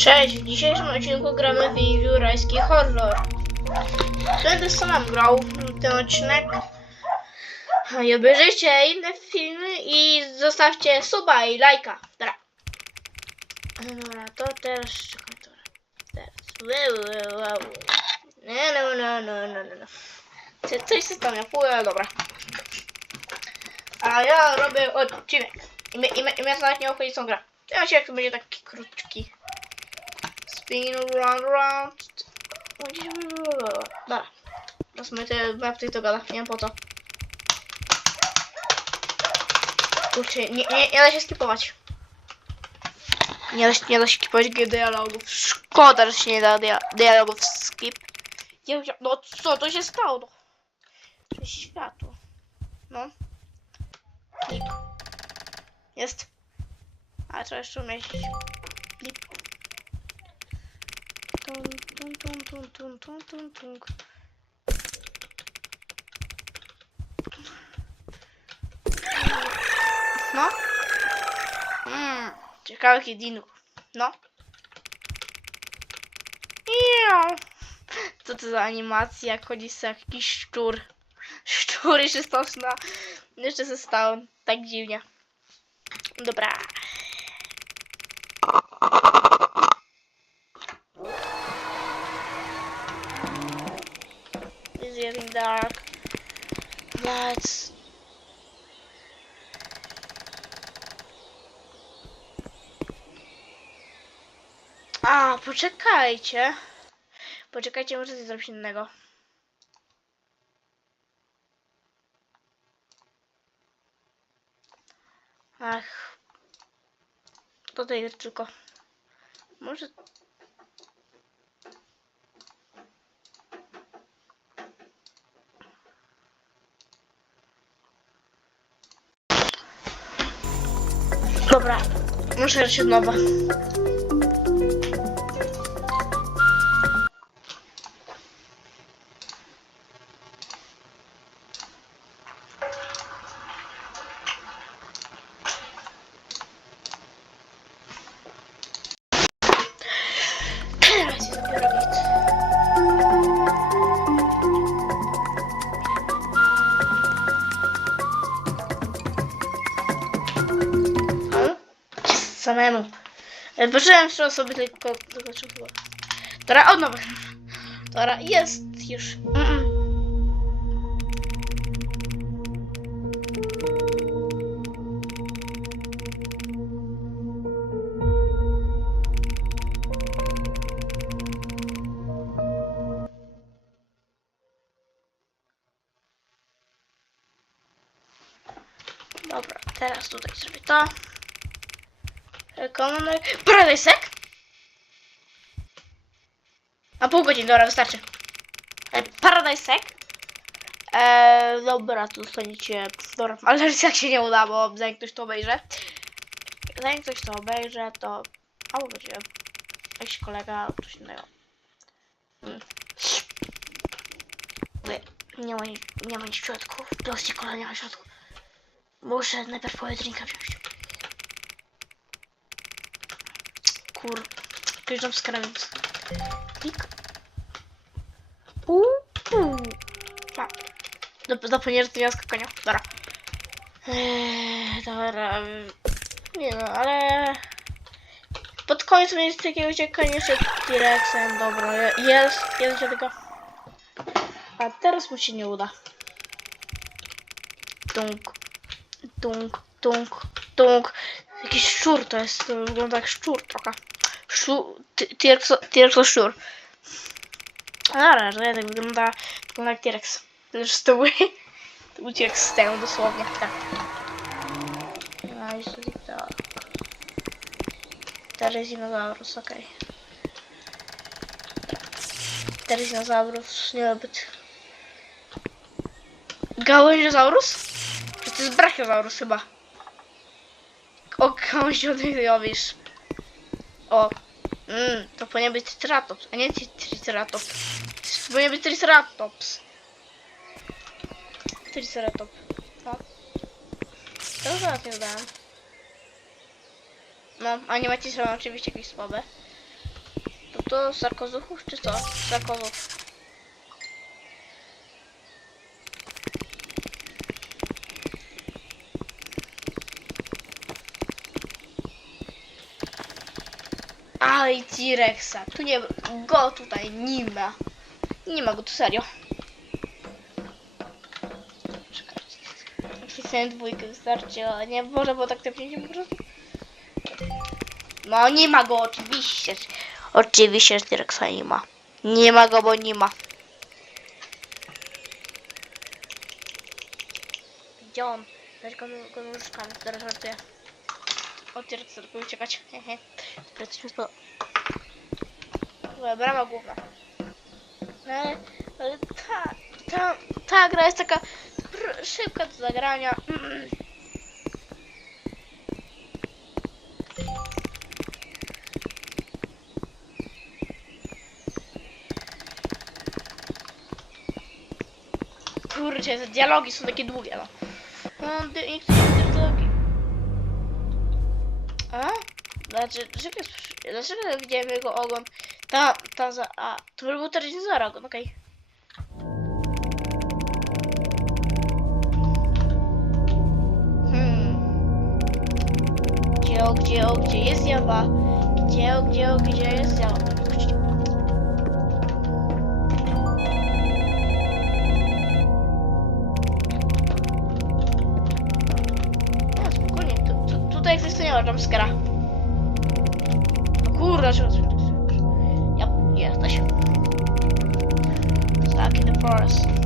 Cześć, w dzisiejszym odcinku gramy w jurajski horror. Będę sam grał ten odcinek. I obejrzyjcie inne filmy i zostawcie suba i lajka. Dobra. Dobra, to teraz czekaj, to teraz. Ły. Nie, no, no, no, no, no, no. Co- Coś się tam ja dobra. A ja robię odcinek. I mnie, i mnie, i nawet nie co gra. Ja się jak będzie taki krótki. Spin round round. Dobra. Teraz my te mapy to gada, nie wiem po co. Kurczę, nie, nie, nie da się skipować. Nie da, się- nie da się skipować dialogów. Szkoda, że się nie da dia dialogów skip. Wziąłem- no co to się stało? No. To jest światło. No. Jest. A trzeba jeszcze umieścić. Tum, tum, tum, tum, tum, tum, tum. No. Mm, ciekawych jedinów. No. Co to za animacja, chodzi sobie jakiś szczur. Szczur jeszcze stał na... Jeszcze się stał tak dziwnie. Dobra. Dark. A, poczekajcie. Poczekajcie, może coś zrobić innego. Ach. Tutaj tylko. Może. Dobra, muszę grać od nowa. E, Poczułem trzy osoby tylko, tylko trzy chyba. Dobra, od nowa. Dobra, jest już. Mm -mm. Dobra, teraz tutaj zrobię to. Paradysek? A pół godziny, dobra, wystarczy. E, Paradysek? Eee, dobra, tu dostaniecie. Dobra, ale jak się nie uda, bo zanim ktoś to obejrzy. Zanim ktoś to obejrzy, to. Albo będzie jakiś kolega, coś innego. Mm. Nie, ma, nie ma nic w środku. Proste kola nie ma w środku. Muszę najpierw pojedynkę wziąć. Kur... Tam skręt. Klik. Uuu. Do- Zapomniałem, że to nie skakania. Dobra. Eee, dobra. Nie no, ale... Pod koniec jest jakiegoś uciekania się T-Rexem. Dobra, jest, jest się tylko... A teraz mu się nie uda. Tunk. Tunk, tunk, tunk. Jakiś szczur to jest, to wygląda jak szczur trochę. Szczur, T-Rex dobra, że tak wygląda, wygląda jak T-Rex. Też z tyłu. T-Rex z dosłownie, tak. No i sobie tak. Teresinozaurus, okej. Teresinozaurus, nie ma być. Gałęziozaurus? Czy to jest brachiozaurus chyba? O, gałęziozaurus. O. Mm, to powinien być Triceratops, a nie Triceratops. To powinien być Triceratops. Triceratops. No. To zaraz nie dałem. No, animacje są oczywiście jakieś słabe. To to sarkozuchów czy co? Sarkozów. Aj, T-Rexa. Tu nie go tutaj nie ma. Nie ma go tu serio. Wpisałem dwójkę, wystarczy, nie może, bo tak te pięć po. No nie ma go oczywiście. Oczywiście, że T-Rexa nie ma. Nie ma go, bo nie ma. Gdzie on? Weź go, go nóżkami, teraz żartuję. O T-Rexa, uciekać. Hehe. Sprawdźmy to. Brama główna. Ale, ale ta, ta, ta gra jest taka pr- szybka do zagrania. Mm. Kurczę, te dialogi są takie długie, no. No, niektóre dialogi. A? Znaczy, dlaczego, dlaczego widziałem jego ogon? Ta, ta za... A, to był telewizor ogon, okej. Hmm. Gdzie, o, gdzie, o, gdzie jest Jawa? Gdzie, o, gdzie, o, gdzie jest Jawa? No, spokojnie, tu, tu, tutaj egzystuje jumpscara. No kurde, uğraşıyoruz çocuk. Yap, yaklaşın. Sakin the forest.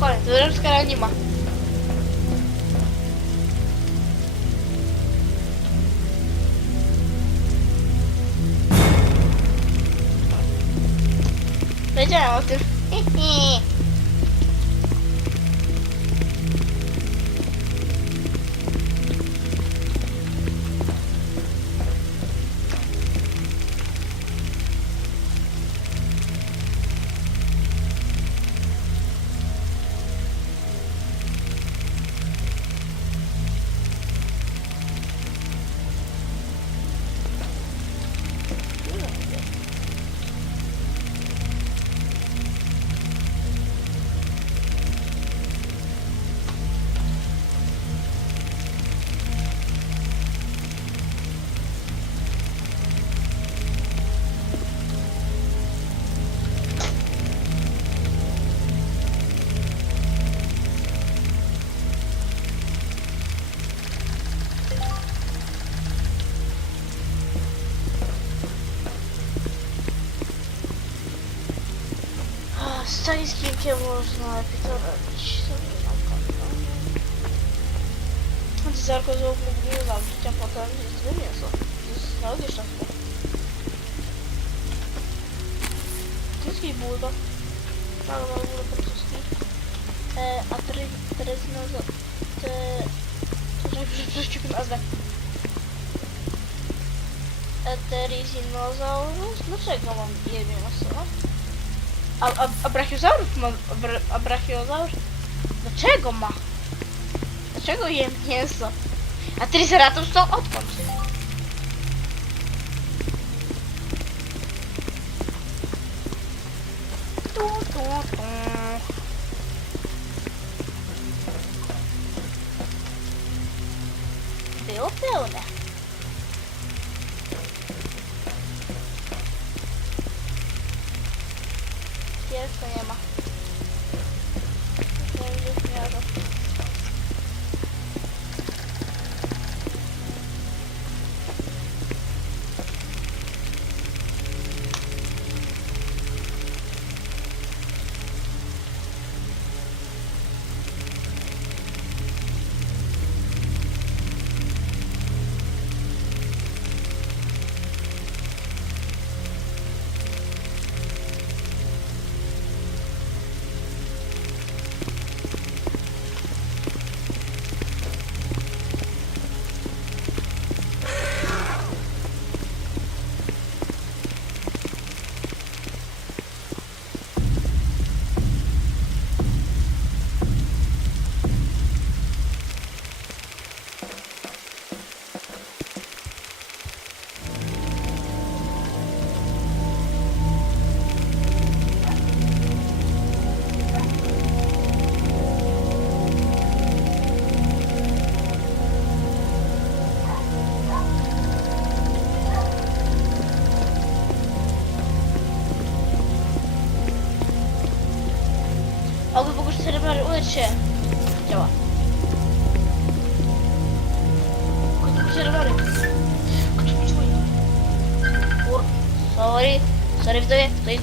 No spokojnie, to jumpscara nie ma. Wiedziałem o tym. A, Z tajskim można lepiej to robić. Sobie na pewno. A ty zarko z mógł nie zawrzeć, a potem jest złe mięso. Jest logiczne. Tyski bulldog. Ale ma bulldog francuski. E, a teraz no te... Czekaj, przeczytać nazwę. Eterizinosaurus? Dlaczego mam je mięso? A, a, a brachiozaurus ma. Abra, a brachiozaur? Dlaczego ma? Dlaczego jem mięso? A triceratops to odkąd? Tu, tu, tu. Pierwsze nie ma.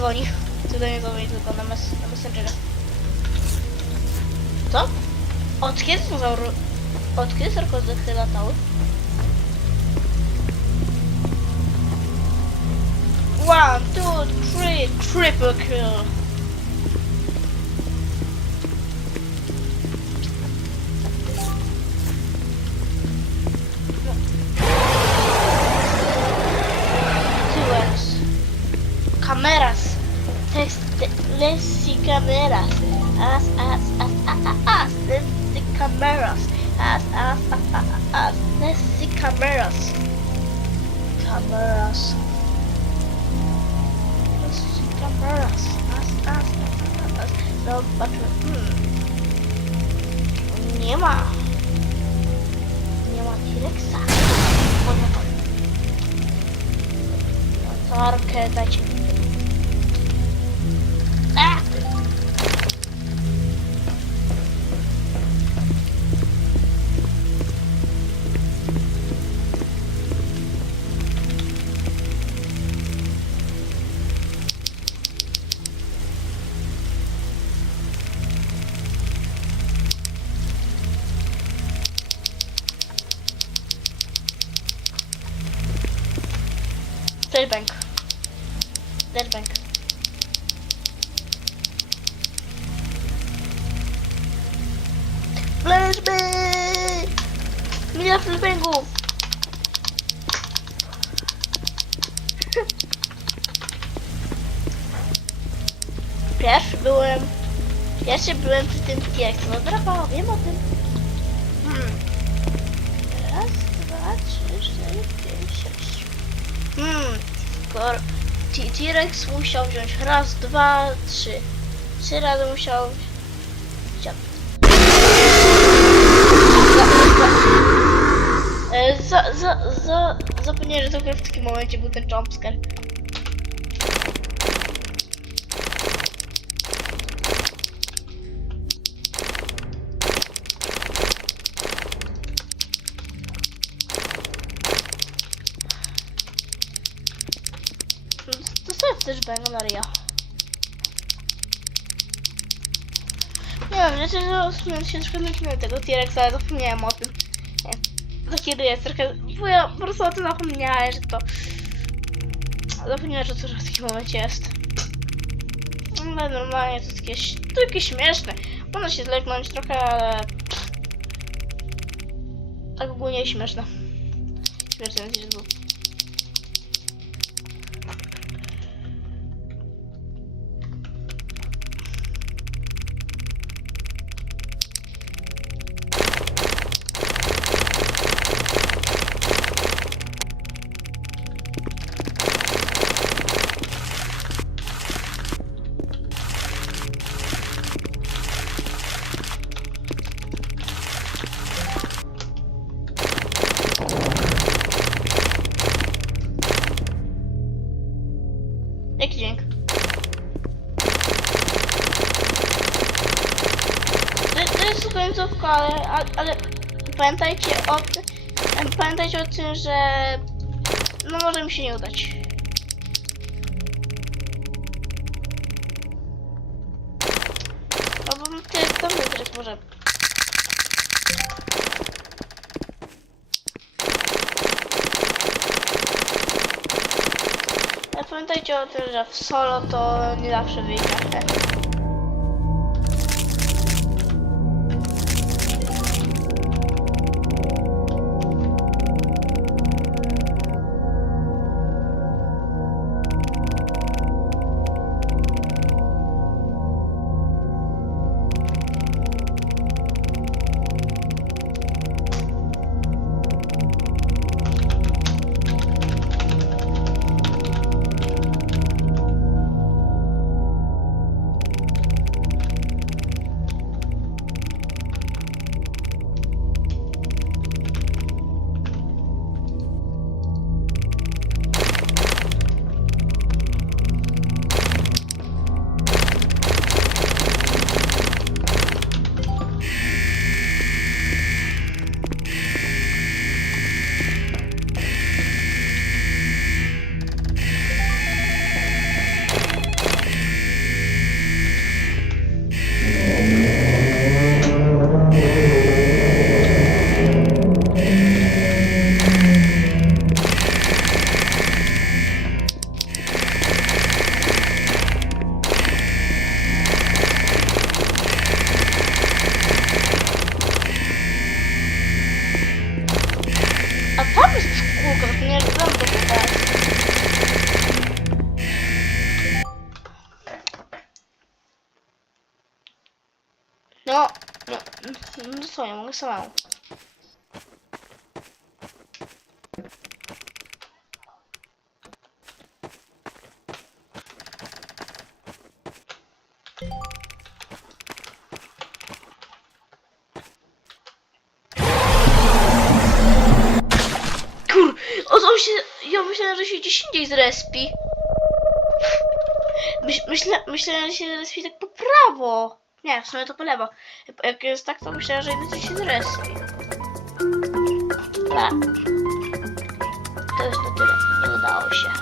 Dzwoni. To do mnie dzwoni tylko na, mes na Messengera. Co? Od kiedy są zaur... Od kiedy sarkozychy latały? One, two, three, triple kill. Let's see cameras. As, as, as, as, as, as. Let's see cameras. As, as, as, as, as. Let's see cameras. Cameras. Let's see cameras. As, as, as, as, as. Zobaczmy. Hmm. Nie ma. Nie ma T-Rexa. To. Latarkę dajcie Flashbang. Flashbang. Flashbang! Mila flashbangów! Pierwszy byłem... Pierwszy byłem przy tym jak no drapała, wiem o tym. Hmm. Raz, dwa, trzy, cztery, pięć, sześć. Hmm, T-Rex musiał wziąć raz, dwa, trzy. Trzy razy musiał wziąć. E, Za, za, za, zapomniałem, że to w takim momencie był ten jumpscare. Też będą Maria. Nie wiem, rzeczy, że w się trochę nudziłem tego T-Rexa, ale zapomniałem o tym. Nie. To kiedy jest trochę... Bo ja po prostu o tym zapomniałem, że to... Zapomniałem, że to w takim momencie jest. No normalnie to takie, to takie śmieszne. Można się zleknąć trochę, ale... Tak ogólnie śmieszne. Śmieszne jest, że ale, ale, ale pamiętajcie o tym, pamiętajcie o tym, że no może mi się nie udać. No bo to jest dobry tryb może. Ale pamiętajcie o tym, że w solo to nie zawsze wyjdzie. Samemu. Kur, o, on się, ja myślałem, że się gdzieś indziej zrespi. Myśl, myślałem, że się zrespi tak po prawo. Nie, w sumie to po lewo. Jak jest tak, to myślałem, że inaczej się. Ale... To już na tyle. Nie udało się.